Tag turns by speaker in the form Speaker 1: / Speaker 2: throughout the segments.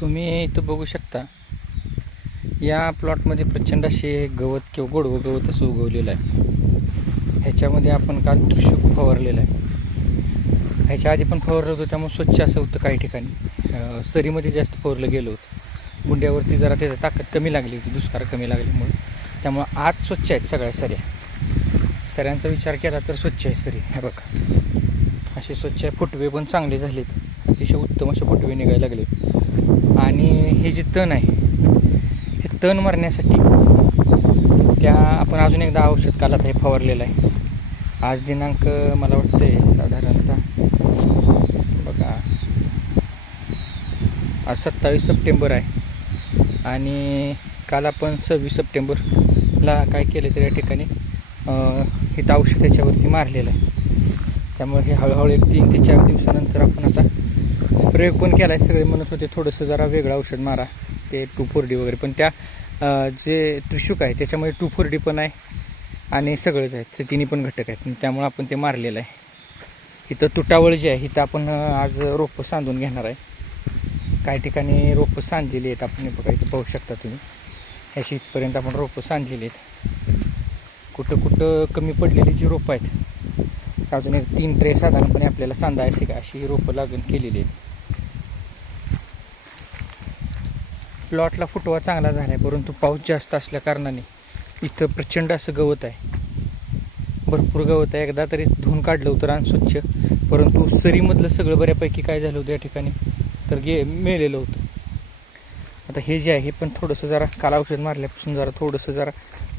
Speaker 1: तुम्ही इथं बघू शकता. या प्लॉटमध्ये प्रचंड असे गवत किंवा गोडवं गवत असं उगवलेलं आहे. ह्याच्यामध्ये आपण काल त्रिशूक फवारलेलं आहे. ह्याच्या आधी पण फवारलं होतं त्यामुळे स्वच्छ असं होतं काही ठिकाणी. सरीमध्ये जास्त फवारलं गेलं होतं. गुंड्यावरती जरा त्याचं ताकद कमी लागली होती दुष्काळ कमी लागल्यामुळे. त्यामुळं आत स्वच्छ आहेत सगळ्या सऱ्या. सऱ्यांचा विचार केला तर स्वच्छ आहे सरी. हे बघा. असे स्वच्छ आहे. फुटवे पण चांगले झालेत. अतिशय उत्तम असे फुटवे निघायला लागले आणि हे जे तण आहे हे तण मारण्यासाठी त्या आपण अजून एकदा औषध कालात हे फवारलेलं आहे. आज दिनांक मला वाटतंय साधारणतः बघा आज सत्तावीस सप्टेंबर आहे आणि काल आपण सव्वीस सप्टेंबरला काय केलं तर या ठिकाणी हे औषध त्याच्यावरती मारलेलं आहे. त्यामुळे हे हळूहळू एक तीन ते चार दिवसानंतर आपण आता प्रयोग पण केला आहे सगळे म्हणत होते थोडंसं जरा वेगळं औषध मारा. ते टू फोर डी वगैरे. पण त्या जे त्रिशूक आहे त्याच्यामध्ये टू फोर डी पण आहे आणि सगळंच आहेत ते तिन्ही पण घटक आहेत. त्यामुळे आपण ते मारलेलं आहे. इथं तुटावळ जी आहे इथं आपण आज रोपं सांधून घेणार आहे. काही ठिकाणी रोपं सांधलेली आहेत. आपण बघा इथं पाहू शकता तुम्ही. ह्या इथपर्यंत आपण रोपं सांधलेली आहेत. कुठं कुठं कमी पडलेली जी रोपं आहेत अजून एक तीन ट्रे साधारणपणे आपल्याला सांधायचे का अशी रोपं लागून केलेली आहेत. प्लॉटला फुटवा चांगला झाला आहे परंतु पाऊस जास्त असल्या कारणाने इथं प्रचंड असं गवत आहे. भरपूर गवत आहे. एकदा तरी धुवून काढलं होतं रान स्वच्छ परंतु सरीमधलं सगळं बऱ्यापैकी काय झालं होतं या ठिकाणी? तर गे मेलेलं होतं. आता हे जे आहे हे पण थोडंसं जरा काल औषध मारल्यापासून जरा थोडंसं जरा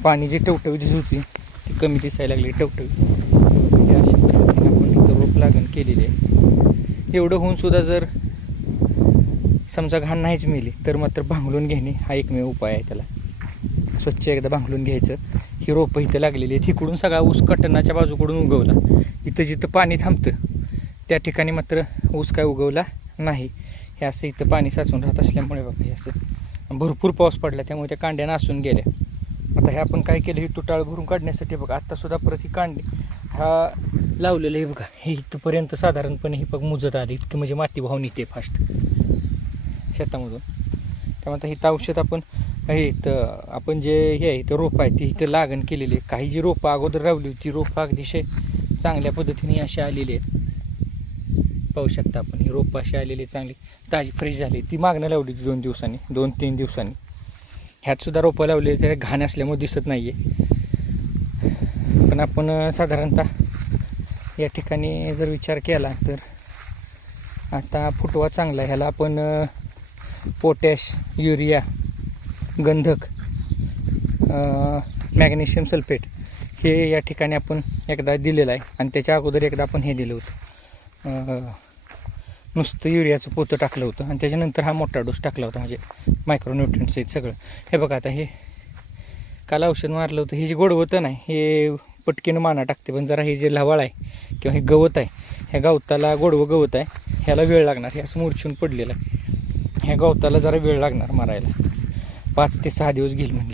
Speaker 1: पाणी जी टवटवी दिसत होती ती कमी दिसायला लागली. टवटवी हे म्हणजे अशा पद्धतीने आपण इथं रोप लागण केलेली आहे. एवढं होऊन सुद्धा जर समजा घाण नाहीच मिली तर मात्र भांगलून घेणे हा एकमेव उपाय आहे त्याला. स्वच्छ एकदा भांगलून घ्यायचं. ही रोपं इथं लागलेली आहेत. इकडून सगळा ऊस कटनाच्या बाजूकडून उगवला. इथं जिथं पाणी थांबतं त्या ठिकाणी मात्र ऊस काय उगवला नाही. हे असं इथं पाणी साचून राहत असल्यामुळे बघा हे असं भरपूर पाऊस पडला त्यामुळे त्या कांड्या नासून गेल्या. आता हे आपण काय केलं ही तुटाळ भरून काढण्यासाठी बघा आत्तासुद्धा परत ही कांडी हा लावलेलं आहे बघा. हे इथंपर्यंत साधारणपणे ही बघ मुजत आली. इतकी म्हणजे माती वाहून येते फास्ट शेतामधून. त्यामुळे हिथं औषध आपण हे इथं आपण जे हे आहे इथं रोपं आहे ती इथं लागण केलेली आहे. काही जी रोपं अगोदर लावली होती रोपं अतिशय चांगल्या पद्धतीने अशी आलेली आहेत. पाहू शकता आपण ही रोपं अशी आलेली चांगली. ताजी फ्रेश झाली ती मागणं लावली होती दोन दिवसांनी दोन तीन दिवसांनी. ह्यातसुद्धा रोपं लावली त्याला घाण असल्यामुळे दिसत नाही आहे पण आपण साधारणतः या ठिकाणी जर विचार केला तर आता फुटवा चांगला ह्याला आपण पोटॅश युरिया गंधक मॅग्नेशियम सल्फेट हे या ठिकाणी आपण एकदा दिलेलं आहे. आणि त्याच्या अगोदर एकदा आपण हे दिलं होतं. नुसतं युरियाचं पोतं टाकलं होतं. आणि त्याच्यानंतर हा मोठा डोस टाकला होता. म्हणजे मायक्रोन्युट्रियन्स आहेत सगळं. हे बघा आता हे काल औषध मारलं होतं. हे जे गोडवतं नाही हे पटकीनं माना टाकते. पण जरा हे जे लवाळ आहे किंवा हे गवत आहे ह्या गवताला गोडवं गवत आहे ह्याला वेळ लागणार. हे असं मूर्छून पडलेलं आहे. ह्या गवताला जरा वेळ लागणार मारायला. पाच ते सहा दिवस घेईल म्हणजे